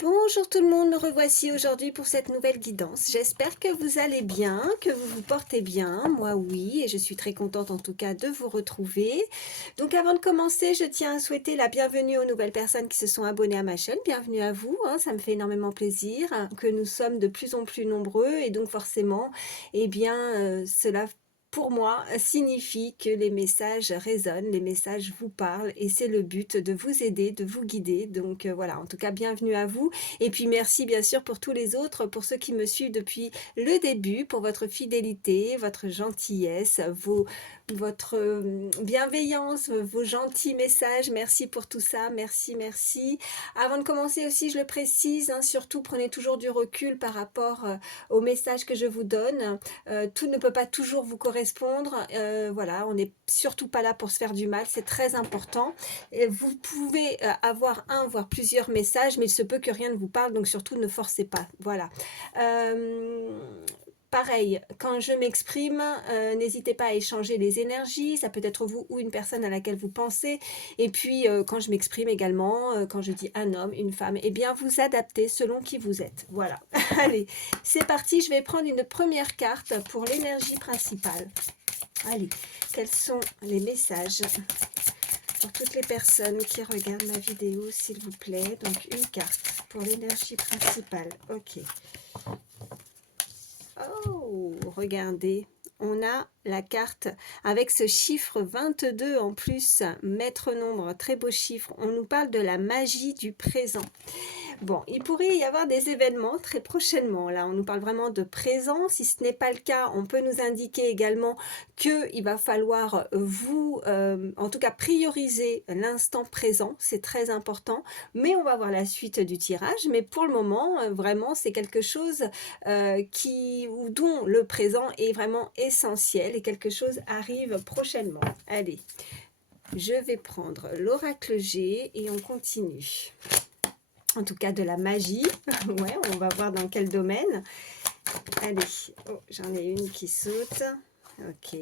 Bonjour tout le monde, me revoici aujourd'hui pour cette nouvelle guidance. J'espère que vous allez bien, que vous vous portez bien. Moi oui, et je suis très contente en tout cas de vous retrouver. Donc avant de commencer, je tiens à souhaiter la bienvenue aux nouvelles personnes qui se sont abonnées à ma chaîne. Bienvenue à vous, ça me fait énormément plaisir que nous sommes de plus en plus nombreux et donc forcément, cela pour moi, signifie que les messages résonnent, les messages vous parlent et c'est le but de vous aider, de vous guider. Donc voilà, en tout cas, bienvenue à vous. Et puis merci bien sûr pour tous les autres, pour ceux qui me suivent depuis le début, pour votre fidélité, votre gentillesse, votre bienveillance, vos gentils messages. Merci pour tout ça, merci, merci. Avant de commencer aussi, je le précise, surtout prenez toujours du recul par rapport aux messages que je vous donne. Tout ne peut pas toujours vous correspondre. Voilà, on n'est surtout pas là pour se faire du mal, c'est très important. Et vous pouvez avoir un, voire plusieurs messages, mais il se peut que rien ne vous parle, donc surtout ne forcez pas. Voilà. Pareil, quand je m'exprime, n'hésitez pas à échanger les énergies, ça peut être vous ou une personne à laquelle vous pensez. Et puis, quand je m'exprime également, quand je dis un homme, une femme, eh bien, vous adaptez selon qui vous êtes. Voilà. Allez, c'est parti, je vais prendre une première carte pour l'énergie principale. Allez, quels sont les messages pour toutes les personnes qui regardent ma vidéo, s'il vous plaît? Donc, une carte pour l'énergie principale. Ok. Oh, regardez, on a la carte avec ce chiffre 22 en plus, maître nombre, très beau chiffre. On nous parle de la magie du présent. Bon, il pourrait y avoir des événements très prochainement. Là, on nous parle vraiment de présent. Si ce n'est pas le cas, on peut nous indiquer également qu'il va falloir en tout cas, prioriser l'instant présent. C'est très important. Mais on va voir la suite du tirage. Mais pour le moment, vraiment, c'est quelque chose dont le présent est vraiment essentiel et quelque chose arrive prochainement. Allez, je vais prendre l'oracle G et on continue. En tout cas de la magie. Ouais, on va voir dans quel domaine. Allez, oh, j'en ai une qui saute. Ok.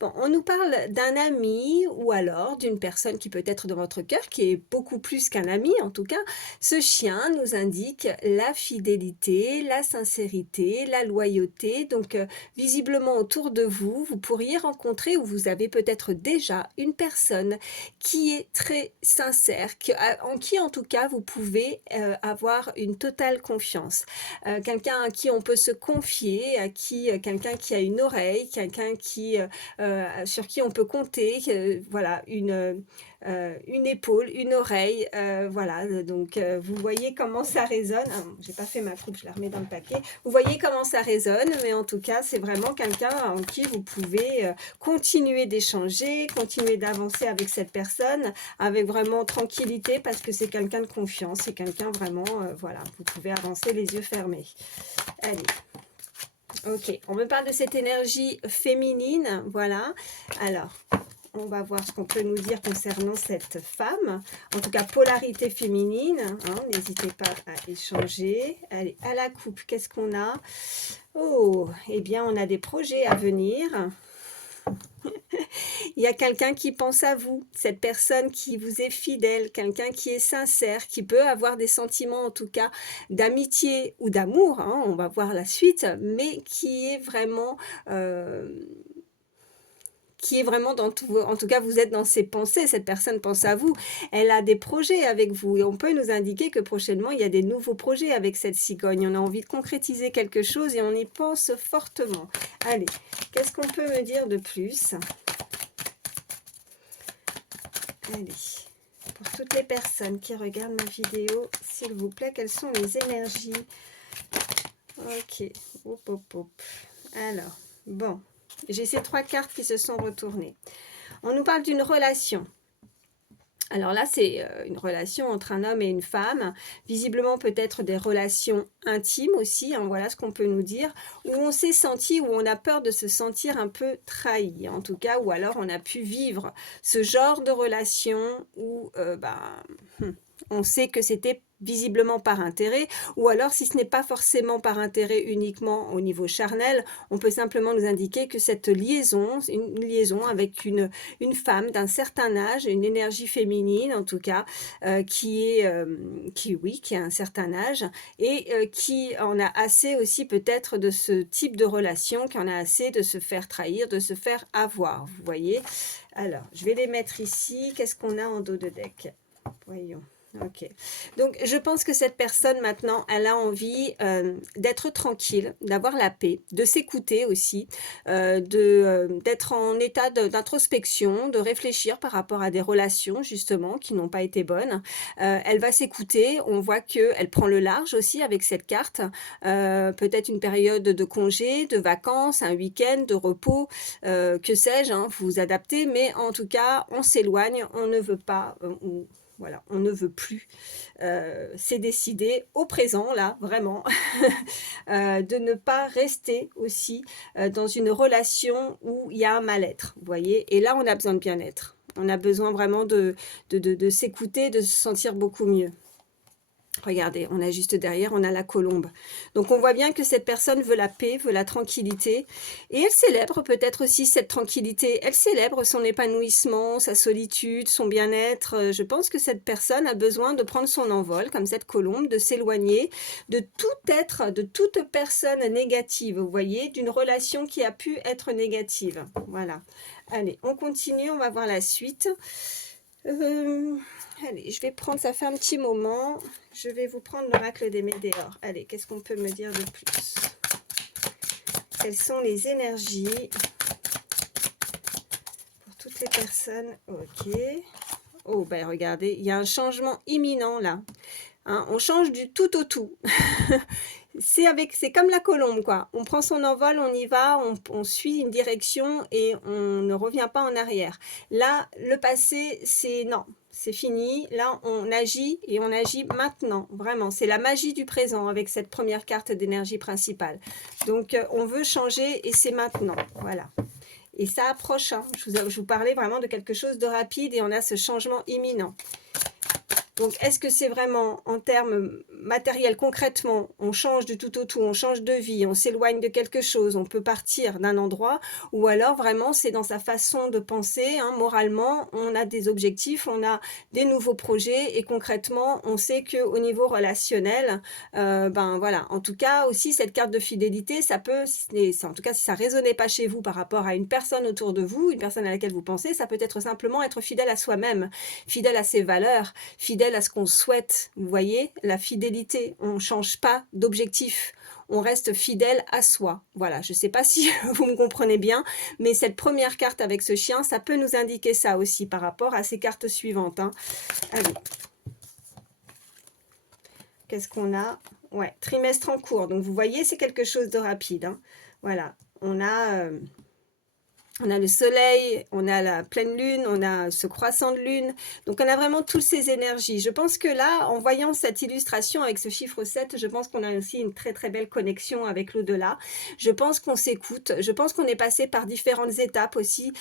Bon, on nous parle d'un ami ou alors d'une personne qui peut être dans votre cœur, qui est beaucoup plus qu'un ami en tout cas. Ce chien nous indique la fidélité, la sincérité, la loyauté. Donc, visiblement autour de vous, vous pourriez rencontrer ou vous avez peut-être déjà une personne qui est très sincère, en qui en tout cas vous pouvez avoir une totale confiance. Quelqu'un à qui on peut se confier, quelqu'un qui a une oreille, quelqu'un sur qui on peut compter, voilà, une épaule, une oreille, voilà, donc vous voyez comment ça résonne. Ah, j'ai pas fait ma coupe, je la remets dans le paquet. Vous voyez comment ça résonne, mais en tout cas, c'est vraiment quelqu'un en qui vous pouvez continuer d'échanger, continuer d'avancer avec cette personne, avec vraiment tranquillité, parce que c'est quelqu'un de confiance, c'est quelqu'un vraiment, voilà, vous pouvez avancer les yeux fermés. Allez. Ok, on me parle de cette énergie féminine, voilà. Alors, on va voir ce qu'on peut nous dire concernant cette femme. En tout cas, polarité féminine, n'hésitez pas à échanger. Allez, à la coupe, qu'est-ce qu'on a? Oh, eh bien, on a des projets à venir. Il y a quelqu'un qui pense à vous, cette personne qui vous est fidèle, quelqu'un qui est sincère, qui peut avoir des sentiments en tout cas d'amitié ou d'amour, on va voir la suite, mais qui est vraiment dans tout, en tout cas vous êtes dans ses pensées, cette personne pense à vous, elle a des projets avec vous et on peut nous indiquer que prochainement il y a des nouveaux projets avec cette cigogne, on a envie de concrétiser quelque chose et on y pense fortement. Allez, qu'est-ce qu'on peut me dire de plus? Allez, pour toutes les personnes qui regardent ma vidéo, s'il vous plaît, quelles sont les énergies? Ok, hop, hop, hop. Alors, bon, j'ai ces trois cartes qui se sont retournées. On nous parle d'une relation. Alors là, c'est une relation entre un homme et une femme, visiblement peut-être des relations intimes aussi, voilà ce qu'on peut nous dire, où on s'est senti, où on a peur de se sentir un peu trahi, en tout cas, ou alors on a pu vivre ce genre de relation où on sait que c'était visiblement par intérêt, ou alors si ce n'est pas forcément par intérêt uniquement au niveau charnel, on peut simplement nous indiquer que cette liaison, c'est une liaison avec une femme d'un certain âge, une énergie féminine en tout cas, qui a un certain âge et qui en a assez aussi peut-être de ce type de relation, qui en a assez de se faire trahir, de se faire avoir, vous voyez? Alors, je vais les mettre ici. Qu'est-ce qu'on a en dos de deck? Voyons. Ok. Donc, je pense que cette personne, maintenant, elle a envie d'être tranquille, d'avoir la paix, de s'écouter aussi, d'être en état d'introspection, de réfléchir par rapport à des relations, justement, qui n'ont pas été bonnes. Elle va s'écouter. On voit qu'elle prend le large aussi avec cette carte. Peut-être une période de congé, de vacances, un week-end, de repos, que sais-je, hein, vous vous adaptez. Mais en tout cas, on s'éloigne, on ne veut pas... voilà, on ne veut plus. C'est décidé au présent, là, vraiment, de ne pas rester aussi dans une relation où il y a un mal-être, vous voyez. Et là, on a besoin de bien-être. On a besoin vraiment de s'écouter, de se sentir beaucoup mieux. Regardez, on a juste derrière, on a la colombe. Donc on voit bien que cette personne veut la paix, veut la tranquillité. Et elle célèbre peut-être aussi cette tranquillité. Elle célèbre son épanouissement, sa solitude, son bien-être. Je pense que cette personne a besoin de prendre son envol, comme cette colombe, de s'éloigner de tout être, de toute personne négative, vous voyez, d'une relation qui a pu être négative. Voilà. Allez, on continue, on va voir la suite. Allez, je vais prendre, ça fait un petit moment, je vais vous prendre l'oracle des météores. Allez, qu'est-ce qu'on peut me dire de plus? Quelles sont les énergies pour toutes les personnes? Ok. Oh, ben regardez, il y a un changement imminent là. Hein, on change du tout au tout. C'est comme la colombe, quoi. On prend son envol, on y va, on suit une direction et on ne revient pas en arrière. Là, le passé, c'est non, c'est fini. Là, on agit et on agit maintenant, vraiment. C'est la magie du présent avec cette première carte d'énergie principale. Donc, on veut changer et c'est maintenant, voilà. Et ça approche, hein. Je vous parlais vraiment de quelque chose de rapide et on a ce changement imminent. Donc, est-ce que c'est vraiment en termes matériels, concrètement, on change du tout au tout, on change de vie, on s'éloigne de quelque chose, on peut partir d'un endroit, ou alors vraiment c'est dans sa façon de penser, hein, moralement, on a des objectifs, on a des nouveaux projets, et concrètement, on sait qu'au niveau relationnel, ben voilà, en tout cas aussi cette carte de fidélité, ça peut, en tout cas si ça ne résonnait pas chez vous par rapport à une personne autour de vous, une personne à laquelle vous pensez, ça peut être simplement être fidèle à soi-même, fidèle à ses valeurs, fidèle à ce qu'on souhaite. Vous voyez, la fidélité, on ne change pas d'objectif, on reste fidèle à soi. Voilà, je ne sais pas si vous me comprenez bien, mais cette première carte avec ce chien, ça peut nous indiquer ça aussi par rapport à ces cartes suivantes. Hein. Allez. Qu'est-ce qu'on a? Ouais, trimestre en cours. Donc, vous voyez, c'est quelque chose de rapide. Hein. Voilà, on a le soleil, on a la pleine lune, on a ce croissant de lune. Donc, on a vraiment toutes ces énergies. Je pense que là, en voyant cette illustration avec ce chiffre 7, je pense qu'on a aussi une très, très belle connexion avec l'au-delà. Je pense qu'on s'écoute. Je pense qu'on est passé par différentes étapes aussi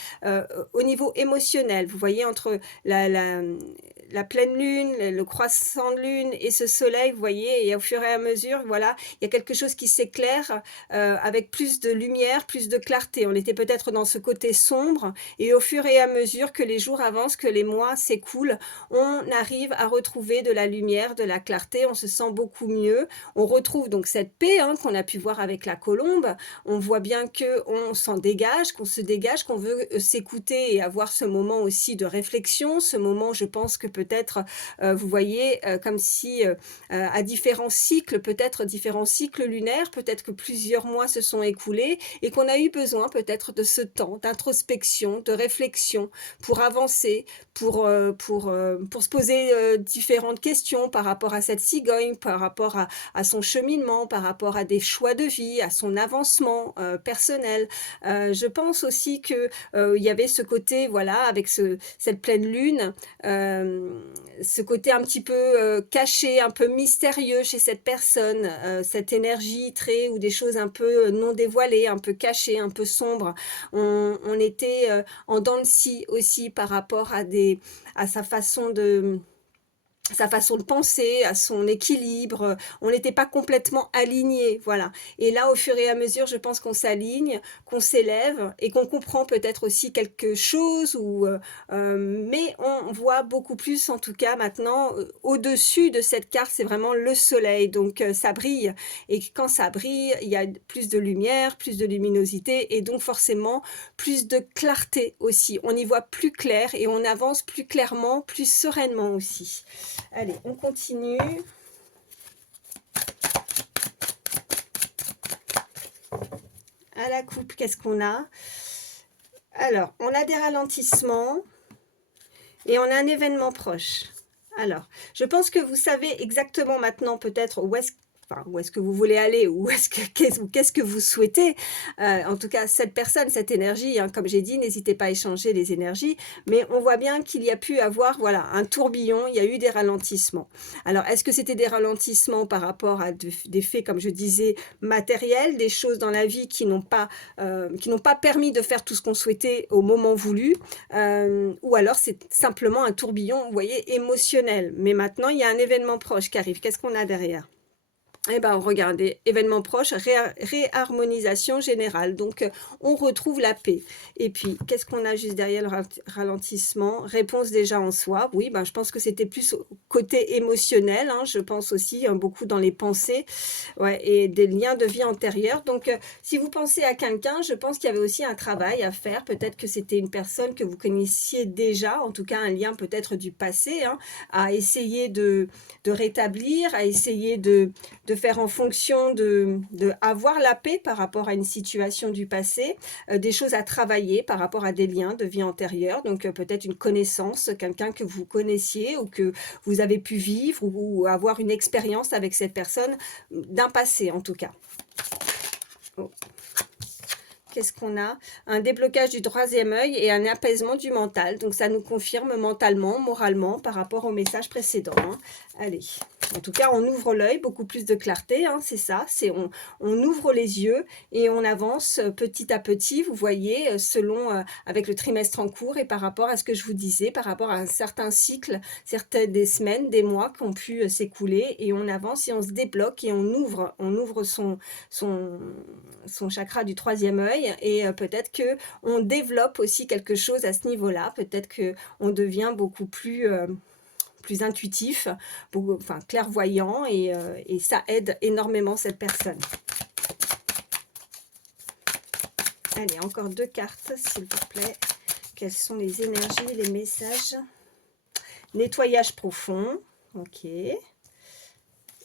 au niveau émotionnel. Vous voyez, entre la pleine lune, le croissant de lune et ce soleil, vous voyez, et au fur et à mesure, voilà, il y a quelque chose qui s'éclaire avec plus de lumière, plus de clarté. On était peut-être dans ce côté sombre et au fur et à mesure que les jours avancent, que les mois s'écoulent, on arrive à retrouver de la lumière, de la clarté, on se sent beaucoup mieux. On retrouve donc cette paix hein, qu'on a pu voir avec la colombe. On voit bien qu'on s'en dégage, qu'on se dégage, qu'on veut s'écouter et avoir ce moment aussi de réflexion, ce moment, je pense que peut-être, vous voyez, comme si à différents cycles, peut-être différents cycles lunaires, peut-être que plusieurs mois se sont écoulés et qu'on a eu besoin peut-être de ce temps d'introspection, de réflexion pour avancer, pour se poser différentes questions par rapport à cette cigogne, par rapport à son cheminement, par rapport à des choix de vie, à son avancement personnel. Je pense aussi que il y avait ce côté, voilà, avec cette pleine lune, ce côté un petit peu caché, un peu mystérieux chez cette personne, cette énergie très ou des choses un peu non dévoilées, un peu cachées, un peu sombres. On était en dents de scie aussi par rapport à sa façon sa façon de penser, à son équilibre, on n'était pas complètement alignés, voilà. Et là, au fur et à mesure, je pense qu'on s'aligne, qu'on s'élève et qu'on comprend peut-être aussi quelque chose ou mais on voit beaucoup plus, en tout cas maintenant, au-dessus de cette carte, c'est vraiment le soleil, donc ça brille et quand ça brille, il y a plus de lumière, plus de luminosité et donc forcément plus de clarté aussi. On y voit plus clair et on avance plus clairement, plus sereinement aussi. Allez, on continue. À la coupe, qu'est-ce qu'on a? Alors, on a des ralentissements et on a un événement proche. Alors, je pense que vous savez exactement maintenant peut-être où est-ce que vous voulez aller ou qu'est-ce que vous souhaitez. En tout cas, cette personne, cette énergie, hein, comme j'ai dit, n'hésitez pas à échanger les énergies, mais on voit bien qu'il y a pu avoir voilà, un tourbillon, il y a eu des ralentissements. Alors, est-ce que c'était des ralentissements par rapport à des faits, comme je disais, matériels, des choses dans la vie qui n'ont pas permis de faire tout ce qu'on souhaitait au moment voulu, ou alors c'est simplement un tourbillon, vous voyez, émotionnel. Mais maintenant, il y a un événement proche qui arrive. Qu'est-ce qu'on a derrière? Eh ben, regardez, événement proche, réharmonisation générale. Donc, on retrouve la paix. Et puis, qu'est-ce qu'on a juste derrière le ralentissement? Réponse déjà en soi. Oui, ben, je pense que c'était plus côté émotionnel. Hein, je pense aussi beaucoup dans les pensées ouais, et des liens de vie antérieurs. Donc, si vous pensez à quelqu'un, je pense qu'il y avait aussi un travail à faire. Peut-être que c'était une personne que vous connaissiez déjà, en tout cas un lien peut-être du passé, hein, à essayer de rétablir, à essayer de faire en fonction de avoir la paix par rapport à une situation du passé, des choses à travailler par rapport à des liens de vie antérieure, donc peut-être une connaissance, quelqu'un que vous connaissiez ou que vous avez pu vivre ou avoir une expérience avec cette personne d'un passé en tout cas. Oh. Qu'est-ce qu'on a? Un déblocage du troisième œil et un apaisement du mental. Donc ça nous confirme mentalement, moralement par rapport au message précédent. Hein. Allez, en tout cas on ouvre l'œil, beaucoup plus de clarté, hein, c'est ça. On ouvre les yeux et on avance petit à petit, vous voyez, selon avec le trimestre en cours et par rapport à ce que je vous disais, par rapport à un certain cycle, des semaines, des mois qui ont pu s'écouler et on avance et on se débloque et on ouvre son chakra du troisième œil et peut-être que on développe aussi quelque chose à ce niveau-là. Peut-être que on devient beaucoup plus intuitif, enfin clairvoyant et ça aide énormément cette personne. Allez, encore 2 cartes, s'il vous plaît. Quelles sont les énergies, les messages? Nettoyage profond, ok. Et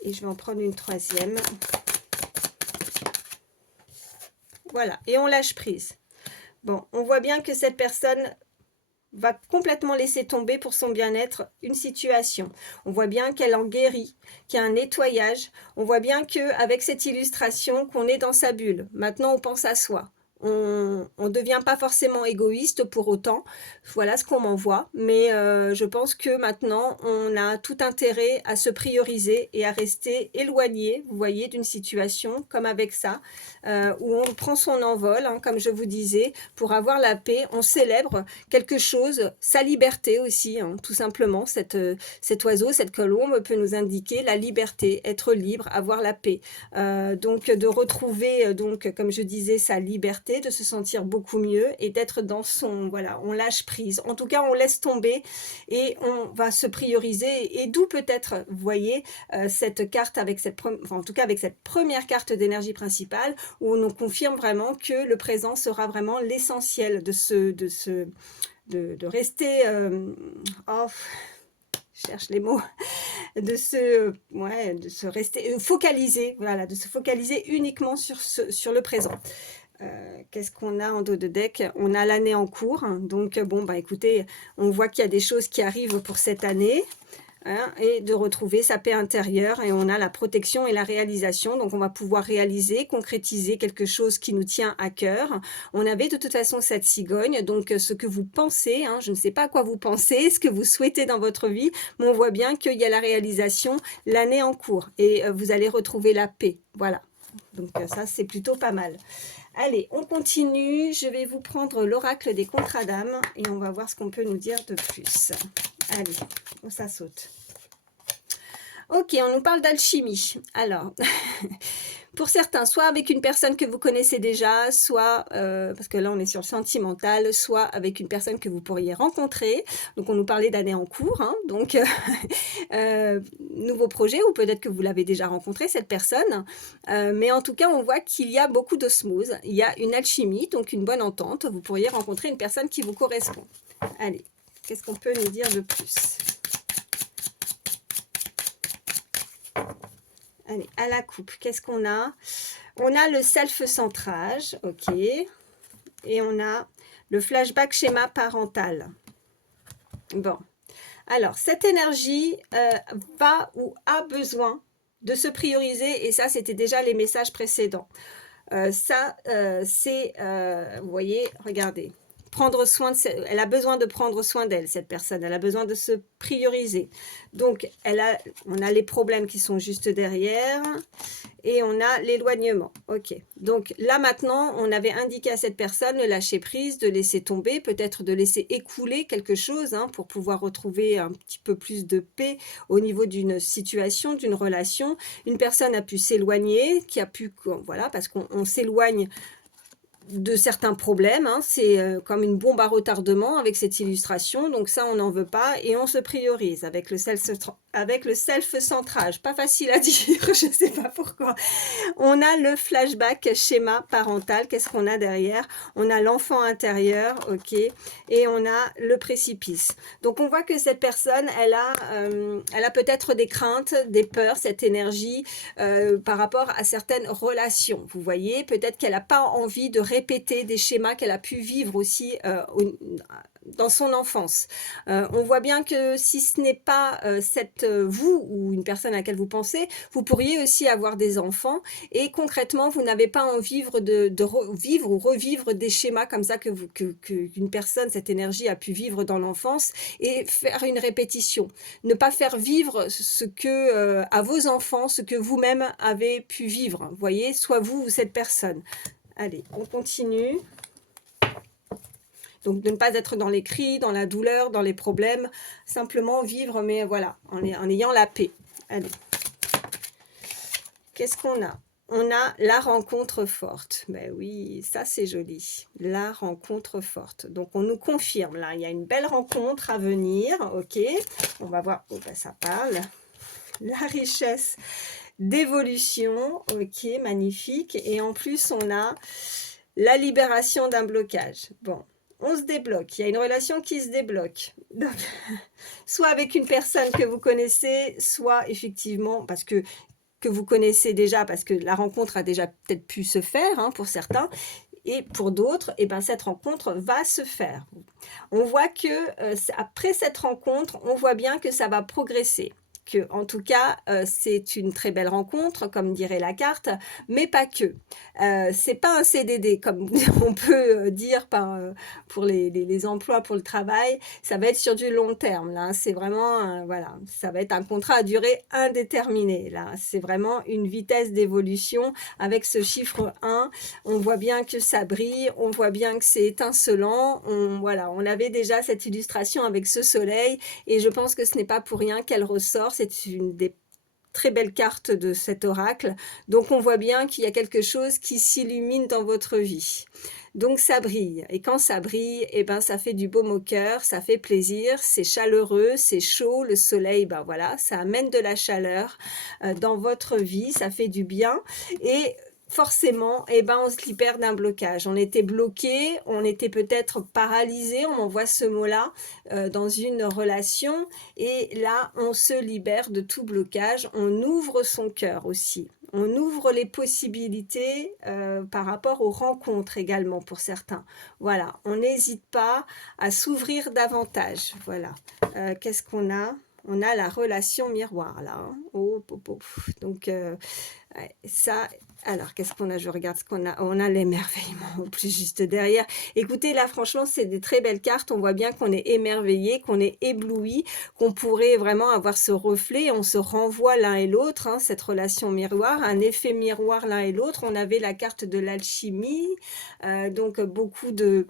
je vais en prendre une troisième. Voilà, et on lâche prise. Bon, on voit bien que cette personne va complètement laisser tomber pour son bien-être une situation. On voit bien qu'elle en guérit, qu'il y a un nettoyage. On voit bien qu'avec cette illustration, qu'on est dans sa bulle. Maintenant, on pense à soi. On ne devient pas forcément égoïste pour autant, voilà ce qu'on m'envoie, mais je pense que maintenant on a tout intérêt à se prioriser et à rester éloigné, vous voyez, d'une situation comme avec ça, où on prend son envol, hein, comme je vous disais, pour avoir la paix, on célèbre quelque chose, sa liberté aussi, hein, tout simplement, cet oiseau, cette colombe peut nous indiquer la liberté, être libre, avoir la paix, donc de retrouver, donc, comme je disais, sa liberté, de se sentir beaucoup mieux et d'être dans son, voilà, on lâche prise. En tout cas, on laisse tomber et on va se prioriser. Et d'où peut-être, vous voyez, cette carte avec en tout cas avec cette première carte d'énergie principale où on nous confirme vraiment que le présent sera vraiment l'essentiel de rester. Je cherche les mots, de se rester focaliser, voilà, de se focaliser uniquement sur le présent. Qu'est-ce qu'on a en dos de deck? On a l'année en cours, donc bon, bah écoutez, on voit qu'il y a des choses qui arrivent pour cette année, hein, et de retrouver sa paix intérieure, et on a la protection et la réalisation, donc on va pouvoir réaliser, concrétiser quelque chose qui nous tient à cœur. On avait de toute façon cette cigogne, donc ce que vous pensez, hein, je ne sais pas à quoi vous pensez, ce que vous souhaitez dans votre vie, mais on voit bien qu'il y a la réalisation, l'année en cours, et vous allez retrouver la paix, voilà. Donc ça, c'est plutôt pas mal. Allez, on continue. Je vais vous prendre l'oracle des contrats d'âme et on va voir ce qu'on peut nous dire de plus. Allez, ça saute. Ok, on nous parle d'alchimie. Alors, pour certains, soit avec une personne que vous connaissez déjà, soit, parce que là on est sur le sentimental, soit avec une personne que vous pourriez rencontrer. Donc on nous parlait d'années en cours, hein, donc nouveau projet, ou peut-être que vous l'avez déjà rencontré cette personne. Mais en tout cas, on voit qu'il y a beaucoup d'osmose, il y a une alchimie, donc une bonne entente. Vous pourriez rencontrer une personne qui vous correspond. Allez, qu'est-ce qu'on peut nous dire de plus? Allez, à la coupe, qu'est-ce qu'on a? On a le self-centrage, ok. Et on a le flashback schéma parental. Bon, alors cette énergie va ou a besoin de se prioriser, et ça c'était déjà les messages précédents. C'est, vous voyez, regardez, prendre soin de elle a besoin de prendre soin d'elle, cette personne, elle a besoin de se prioriser. Donc on a les problèmes qui sont juste derrière, et on a l'éloignement. Ok, donc là maintenant on avait indiqué à cette personne de lâcher prise, de laisser tomber, peut-être de laisser écouler quelque chose, hein, pour pouvoir retrouver un petit peu plus de paix au niveau d'une situation, d'une relation. Une personne a pu s'éloigner, qui a pu, voilà, parce qu'on s'éloigne de certains problèmes, hein. C'est comme une bombe à retardement avec cette illustration, donc ça on n'en veut pas, et on se priorise avec le self-centrage, pas facile à dire, je ne sais pas pourquoi. On a le flashback schéma parental, qu'est-ce qu'on a derrière? On a l'enfant intérieur, ok, et on a le précipice. Donc on voit que cette personne, elle a peut-être des craintes, des peurs, cette énergie par rapport à certaines relations. Vous voyez, peut-être qu'elle n'a pas envie de répéter des schémas qu'elle a pu vivre aussi dans son enfance. On voit bien que si ce n'est pas vous ou une personne à laquelle vous pensez, vous pourriez aussi avoir des enfants, et concrètement, vous n'avez pas envie de vivre ou revivre des schémas comme ça qu'une personne, cette énergie a pu vivre dans l'enfance, et faire une répétition. Ne pas faire vivre ce que à vos enfants, ce que vous-même avez pu vivre. Vous voyez, soit vous ou cette personne. Allez, on continue. Donc, de ne pas être dans les cris, dans la douleur, dans les problèmes, simplement vivre, mais voilà, en ayant la paix. Allez. Qu'est-ce qu'on a? On a la rencontre forte. Ben oui, ça c'est joli. La rencontre forte. Donc on nous confirme là, il y a une belle rencontre à venir. Ok, on va voir. Oh ben ça parle. La richesse d'évolution. Ok, magnifique. Et en plus on a la libération d'un blocage. Bon, on se débloque. Il y a une relation qui se débloque. Donc, soit avec une personne que vous connaissez, soit effectivement parce que vous connaissez déjà, parce que la rencontre a déjà peut-être pu se faire, hein, pour certains, et pour d'autres, eh ben, cette rencontre va se faire. On voit que après cette rencontre, on voit bien que ça va progresser. Que, en tout cas, c'est une très belle rencontre, comme dirait la carte, mais pas que. C'est pas un CDD, comme on peut dire pour les emplois, pour le travail. Ça va être sur du long terme. Là, c'est vraiment, voilà, ça va être un contrat à durée indéterminée. Là, c'est vraiment une vitesse d'évolution avec ce chiffre 1. On voit bien que ça brille, on voit bien que c'est étincelant. Voilà, on avait déjà cette illustration avec ce soleil, et je pense que ce n'est pas pour rien qu'elle ressort. C'est une des très belles cartes de cet oracle. Donc on voit bien qu'il y a quelque chose qui s'illumine dans votre vie. Donc ça brille, et quand ça brille, eh ben ça fait du baume au cœur, ça fait plaisir, c'est chaleureux, c'est chaud, le soleil, ben voilà, ça amène de la chaleur dans votre vie, ça fait du bien, et forcément, eh ben, on se libère d'un blocage. On était bloqué, on était peut-être paralysé, on envoie ce mot-là dans une relation, et là, on se libère de tout blocage, on ouvre son cœur aussi. On ouvre les possibilités par rapport aux rencontres également pour certains. Voilà, on n'hésite pas à s'ouvrir davantage. Voilà. Qu'est-ce qu'on a? On a la relation miroir là. Hein. Oh, oh, oh. Donc, ça, alors qu'est-ce qu'on a? Je regarde ce qu'on a. On a l'émerveillement en plus juste derrière. Écoutez, là franchement c'est des très belles cartes. On voit bien qu'on est émerveillé, qu'on est ébloui, qu'on pourrait vraiment avoir ce reflet. On se renvoie l'un et l'autre, hein, cette relation miroir, un effet miroir l'un et l'autre. On avait la carte de l'alchimie, donc beaucoup de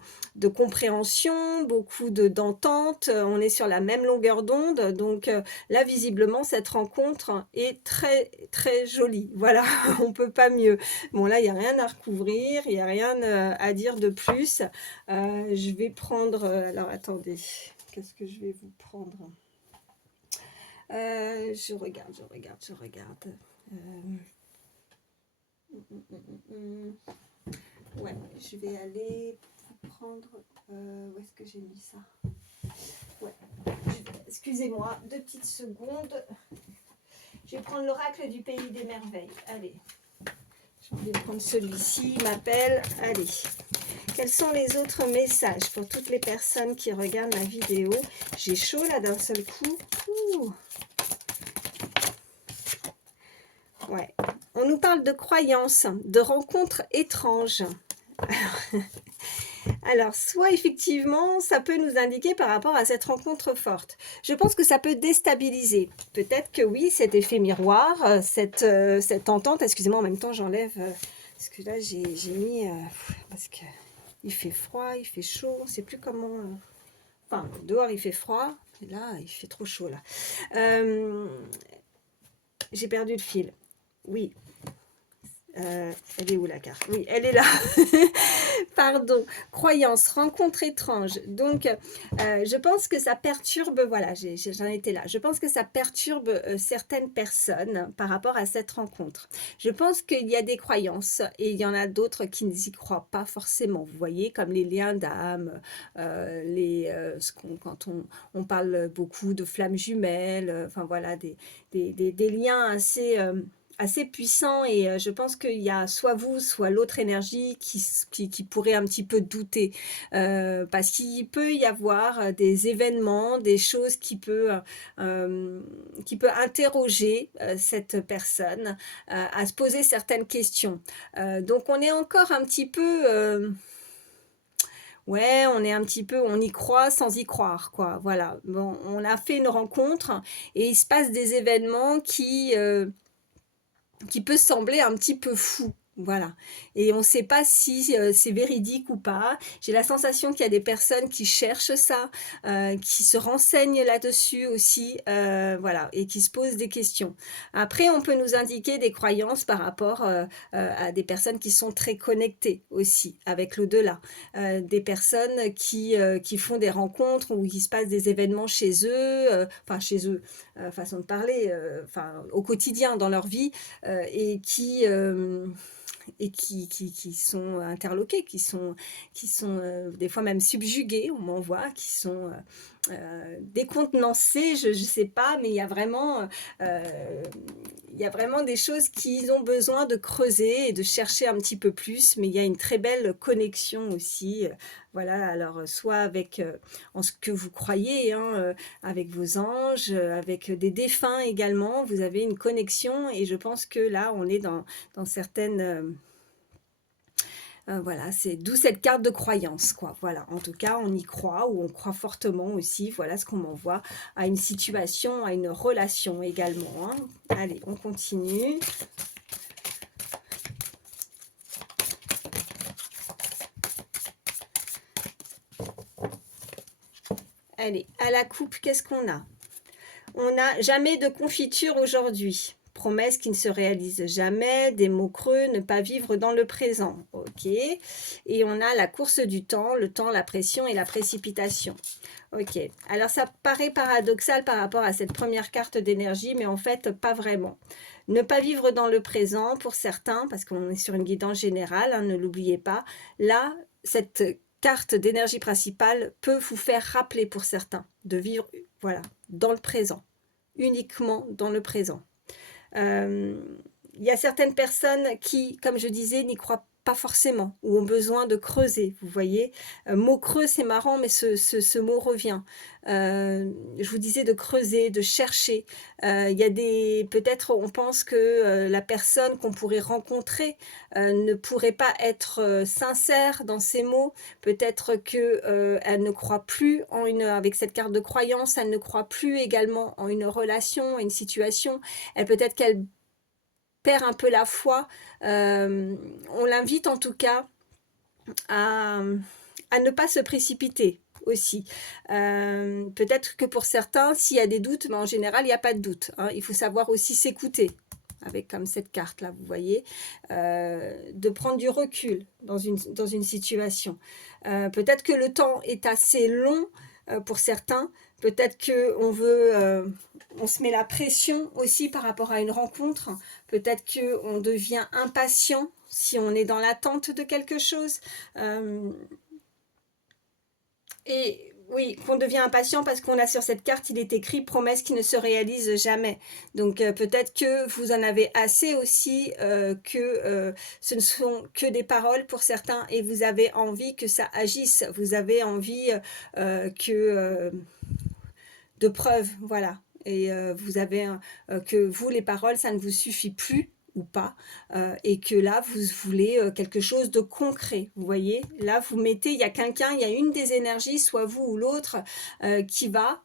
compréhension, beaucoup d'entente. On est sur la même longueur d'onde, donc là, visiblement, cette rencontre est très, très jolie. Voilà, on peut pas mieux. Bon, là, il y a rien à recouvrir, il y a rien, à dire de plus. Je vais prendre, alors attendez, qu'est-ce que je vais vous prendre? Je regarde, je regarde, je regarde. Ouais, je vais aller prendre... où est-ce que j'ai mis ça? Ouais, excusez-moi, 2 petites secondes. Je vais prendre l'oracle du pays des merveilles. Allez, je vais prendre celui-ci, il m'appelle. Allez, quels sont les autres messages pour toutes les personnes qui regardent ma vidéo? J'ai chaud là d'un seul coup. Ouh. Ouais. On nous parle de croyances, de rencontres étranges. Alors, soit effectivement, ça peut nous indiquer par rapport à cette rencontre forte. Je pense que ça peut déstabiliser. Peut-être que oui, cet effet miroir, cette entente, excusez-moi, en même temps, j'enlève, parce que là, j'ai mis, parce que il fait froid, il fait chaud, on ne sait plus comment... Enfin, dehors, il fait froid, et là, il fait trop chaud, là. J'ai perdu le fil. Oui. Elle est où la carte? Oui, elle est là. Pardon. Croyance, rencontre étrange. Donc, je pense que ça perturbe, voilà, j'en étais là. Je pense que ça perturbe certaines personnes par rapport à cette rencontre. Je pense qu'il y a des croyances et il y en a d'autres qui n'y croient pas forcément. Vous voyez, comme les liens d'âme, quand on parle beaucoup de flammes jumelles, enfin voilà, des liens assez puissant et je pense qu'il y a soit vous, soit l'autre énergie qui pourrait un petit peu douter parce qu'il peut y avoir des événements, des choses qui peut interroger cette personne à se poser certaines questions. Donc on est encore un petit peu... Ouais, on est un petit peu, on y croit sans y croire, quoi. Voilà. Bon, on a fait une rencontre et il se passe des événements qui peut sembler un petit peu fou. Voilà. Et on ne sait pas si c'est véridique ou pas. J'ai la sensation qu'il y a des personnes qui cherchent ça, qui se renseignent là-dessus aussi, voilà, et qui se posent des questions. Après, on peut nous indiquer des croyances par rapport à des personnes qui sont très connectées aussi avec l'au-delà. Des personnes qui font des rencontres où il se passe des événements chez eux, enfin chez eux, façon de parler, enfin au quotidien dans leur vie, et qui sont interloqués, qui sont des fois même subjugués, on m'envoie, qui sont décontenancés, je ne sais pas, mais il y a vraiment des choses qu'ils ont besoin de creuser et de chercher un petit peu plus, mais il y a une très belle connexion aussi, voilà, alors soit avec en ce que vous croyez, hein, avec vos anges, avec des défunts également, vous avez une connexion et je pense que là, on est dans certaines... voilà, c'est d'où cette carte de croyance, quoi. Voilà, en tout cas, on y croit ou on croit fortement aussi. Voilà ce qu'on m'envoie à une situation, à une relation également, hein. Allez, on continue. Allez, à la coupe, qu'est-ce qu'on a? On n'a jamais de confiture aujourd'hui. Promesse qui ne se réalise jamais, des mots creux, ne pas vivre dans le présent. Ok. Et on a la course du temps, le temps, la pression et la précipitation. Ok. Alors ça paraît paradoxal par rapport à cette première carte d'énergie, mais en fait, pas vraiment. Ne pas vivre dans le présent pour certains, parce qu'on est sur une guidance générale, hein, ne l'oubliez pas. Là, cette carte d'énergie principale peut vous faire rappeler pour certains de vivre, voilà, dans le présent, uniquement dans le présent. Il y a certaines personnes qui, comme je disais, n'y croient pas forcément ou ont besoin de creuser, vous voyez. Mot creux, c'est marrant, mais ce mot revient. Je vous disais de creuser, de chercher. Il y a peut-être on pense que la personne qu'on pourrait rencontrer ne pourrait pas être sincère dans ses mots. Peut-être qu'elle ne croit plus avec cette carte de croyance, elle ne croit plus également en une relation, une situation. Peut-être qu'elle perd un peu la foi. On l'invite en tout cas à ne pas se précipiter. aussi. Peut-être que pour certains, s'il y a des doutes, mais en général, il n'y a pas de doute, hein. Il faut savoir aussi s'écouter, avec comme cette carte-là, vous voyez, de prendre du recul dans une situation. Peut-être que le temps est assez long pour certains. Peut-être qu'on veut, on se met la pression aussi par rapport à une rencontre. Peut-être qu'on devient impatient si on est dans l'attente de quelque chose. Et oui, qu'on devient impatient parce qu'on a sur cette carte, il est écrit promesse qui ne se réalise jamais. Donc peut-être que vous en avez assez aussi, que ce ne sont que des paroles pour certains et vous avez envie que ça agisse. Vous avez envie de preuves, voilà. Et vous avez que vous, les paroles, ça ne vous suffit plus ou pas, et que là, vous voulez quelque chose de concret, vous voyez. Là, vous mettez, il y a quelqu'un, il y a une des énergies, soit vous ou l'autre, qui va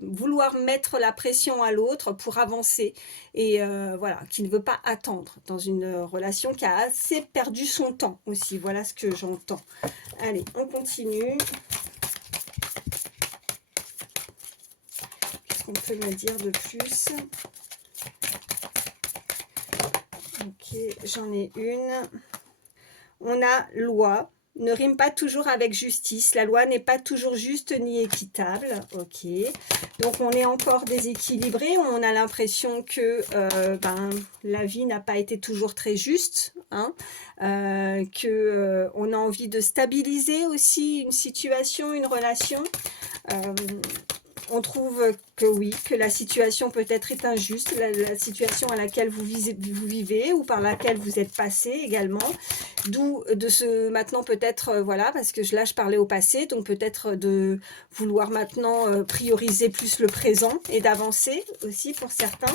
vouloir mettre la pression à l'autre pour avancer, et voilà, qui ne veut pas attendre dans une relation qui a assez perdu son temps aussi, voilà ce que j'entends. Allez, on continue. On peut me dire de plus. Ok, j'en ai une. On a loi. Ne rime pas toujours avec justice. La loi n'est pas toujours juste ni équitable. Ok. Donc on est encore déséquilibré. On a l'impression que la vie n'a pas été toujours très juste. Hein, on a envie de stabiliser aussi une situation, une relation. On trouve que oui, que la situation peut-être est injuste, la situation à laquelle vous vivez ou par laquelle vous êtes passé également. D'où de ce maintenant peut-être, voilà, parce que là je parlais au passé, donc peut-être de vouloir maintenant prioriser plus le présent et d'avancer aussi pour certains.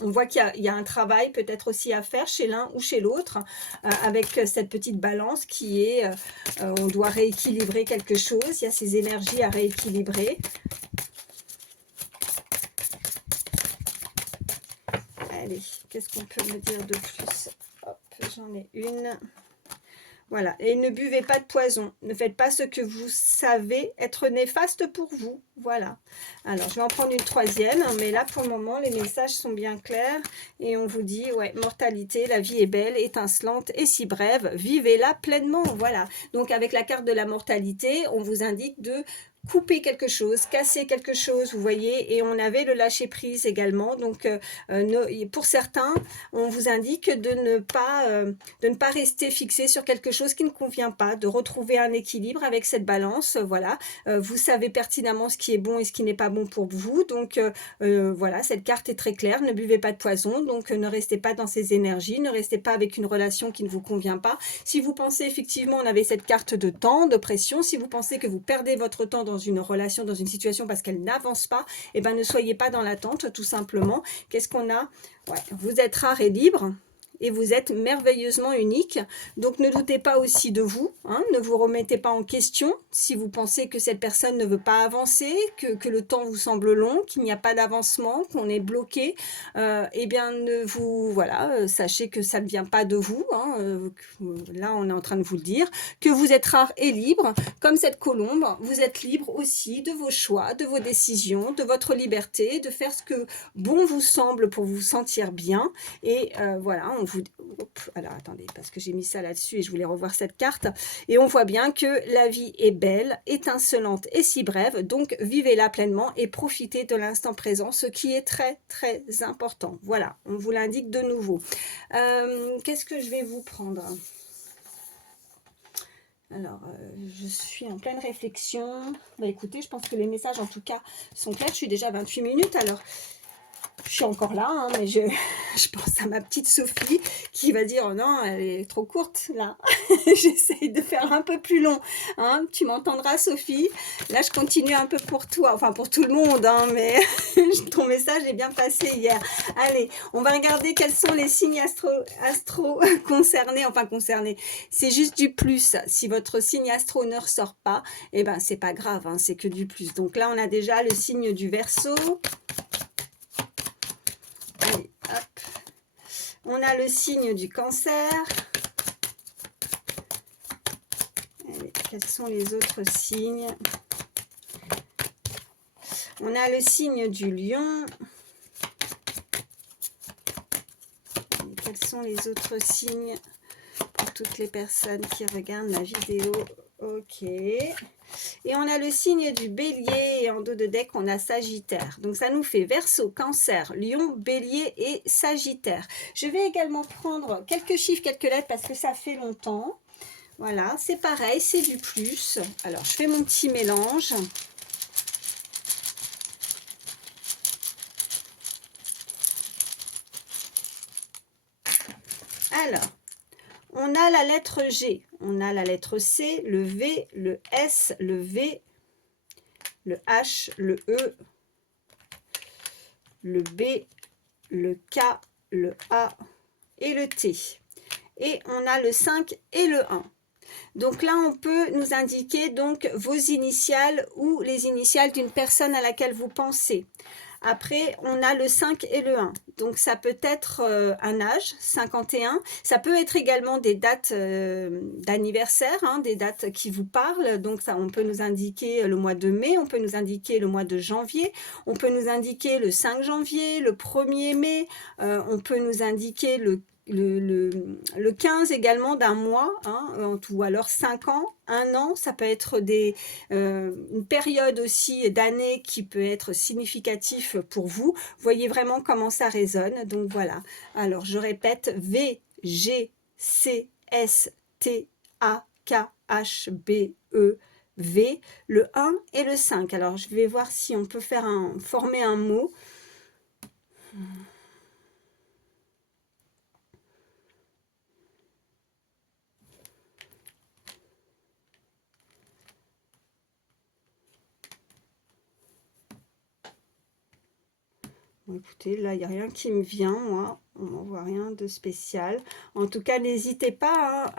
On voit qu'il y a un travail peut-être aussi à faire chez l'un ou chez l'autre, avec cette petite balance qui est, on doit rééquilibrer quelque chose, il y a ces énergies à rééquilibrer. Allez, qu'est-ce qu'on peut me dire de plus? Hop, j'en ai une. Voilà, et ne buvez pas de poison. Ne faites pas ce que vous savez être néfaste pour vous. Voilà. Alors, je vais en prendre une troisième, mais là, pour le moment, les messages sont bien clairs. Et on vous dit, ouais, mortalité, la vie est belle, étincelante et si brève. Vivez-la pleinement. Voilà. Donc, avec la carte de la mortalité, on vous indique de couper quelque chose, casser quelque chose, vous voyez, et on avait le lâcher prise également. Donc pour certains, on vous indique de ne pas rester fixé sur quelque chose qui ne convient pas, de retrouver un équilibre avec cette balance. Voilà, vous savez pertinemment ce qui est bon et ce qui n'est pas bon pour vous. Donc voilà, cette carte est très claire. Ne buvez pas de poison, donc ne restez pas dans ces énergies, ne restez pas avec une relation qui ne vous convient pas. Si vous pensez effectivement, on avait cette carte de temps, de pression, si vous pensez que vous perdez votre temps dans une relation, dans une situation parce qu'elle n'avance pas, eh ben ne soyez pas dans l'attente, tout simplement. Qu'est-ce qu'on a? Ouais, vous êtes rare et libre. Et vous êtes merveilleusement unique. Donc ne doutez pas aussi de vous, hein, ne vous remettez pas en question si vous pensez que cette personne ne veut pas avancer, que le temps vous semble long, qu'il n'y a pas d'avancement, qu'on est bloqué. Eh bien, sachez que ça ne vient pas de vous. Hein, là, on est en train de vous le dire, que vous êtes rare et libre, comme cette colombe. Vous êtes libre aussi de vos choix, de vos décisions, de votre liberté, de faire ce que bon vous semble pour vous sentir bien. Et voilà, alors attendez, parce que j'ai mis ça là-dessus et je voulais revoir cette carte. Et on voit bien que la vie est belle, étincelante et si brève. Donc vivez-la pleinement et profitez de l'instant présent, ce qui est très très important. Voilà, on vous l'indique de nouveau. Qu'est-ce que je vais vous prendre? Alors, je suis en pleine réflexion. Bah écoutez, je pense que les messages en tout cas sont clairs. Je suis déjà à 28 minutes, alors je suis encore là, hein, mais je pense à ma petite Sophie qui va dire oh non, elle est trop courte là. J'essaye de faire un peu plus long. Hein. Tu m'entendras, Sophie. Là, je continue un peu pour toi, enfin pour tout le monde, hein, mais ton message est bien passé hier. Allez, on va regarder quels sont les signes astro concernés. Enfin, concernés. C'est juste du plus. Si votre signe astro ne ressort pas, eh ben, c'est pas grave, hein, c'est que du plus. Donc là, on a déjà le signe du Verseau. Allez, hop. On a le signe du Cancer. Allez, quels sont les autres signes? On a le signe du lion. Quels sont les autres signes pour toutes les personnes qui regardent la vidéo? Ok. Et on a le signe du bélier et en dos de deck, on a Sagittaire. Donc ça nous fait Verseau, Cancer, Lion, Bélier et Sagittaire. Je vais également prendre quelques chiffres, quelques lettres parce que ça fait longtemps. Voilà, c'est pareil, c'est du plus. Alors, je fais mon petit mélange. Alors, on a la lettre G, on a la lettre C, le V, le S, le V, le H, le E, le B, le K, le A et le T. Et on a le 5 et le 1. Donc là, on peut nous indiquer donc vos initiales ou les initiales d'une personne à laquelle vous pensez. Après, on a le 5 et le 1. Donc, ça peut être un âge, 51. Ça peut être également des dates d'anniversaire, hein, des dates qui vous parlent. Donc, ça, on peut nous indiquer le mois de mai, on peut nous indiquer le mois de janvier, on peut nous indiquer le 5 janvier, le 1er mai, on peut nous indiquer le 15 également d'un mois, hein, ou alors 5 ans, 1 an, ça peut être une période aussi d'année qui peut être significatif pour vous. Voyez vraiment comment ça résonne. Donc voilà. Alors je répète, V, G, C, S, T, A, K, H, B, E, V, le 1 et le 5. Alors je vais voir si on peut former un mot. Bon, écoutez, là, il n'y a rien qui me vient, moi. On n'en voit rien de spécial. En tout cas, n'hésitez pas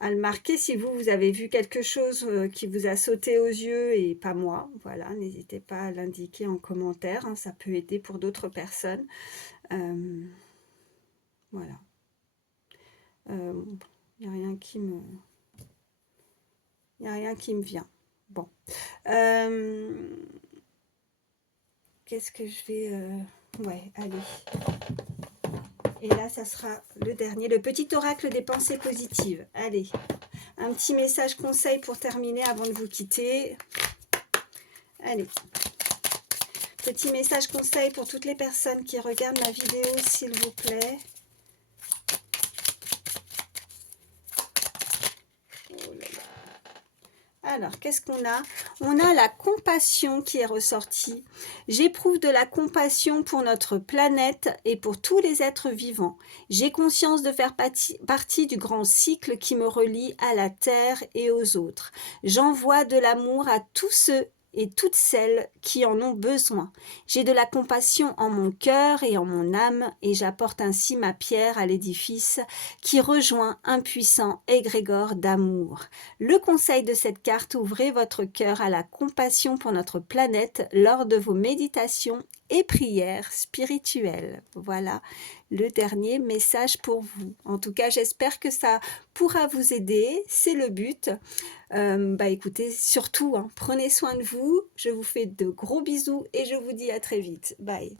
à le marquer si vous avez vu quelque chose qui vous a sauté aux yeux et pas moi. Voilà, n'hésitez pas à l'indiquer en commentaire. Hein, ça peut aider pour d'autres personnes. Voilà. Il n'y a rien qui me... Il n'y a rien qui me vient. Bon. Qu'est-ce que je vais... Ouais, allez. Et là, ça sera le dernier, le petit oracle des pensées positives. Allez, un petit message conseil pour terminer avant de vous quitter. Allez. Petit message conseil pour toutes les personnes qui regardent ma vidéo, s'il vous plaît. Alors, qu'est-ce qu'on a? On a la compassion qui est ressortie. J'éprouve de la compassion pour notre planète et pour tous les êtres vivants. J'ai conscience de faire partie du grand cycle qui me relie à la Terre et aux autres. J'envoie de l'amour à tous ceux et toutes celles qui en ont besoin. J'ai de la compassion en mon cœur et en mon âme, et j'apporte ainsi ma pierre à l'édifice qui rejoint un puissant égrégore d'amour. Le conseil de cette carte, ouvrez votre cœur à la compassion pour notre planète lors de vos méditations et prières spirituelles. Voilà le dernier message pour vous. En tout cas, j'espère que ça pourra vous aider, c'est le but. Écoutez, surtout, prenez soin de vous. Je vous fais de gros bisous et je vous dis à très vite. Bye.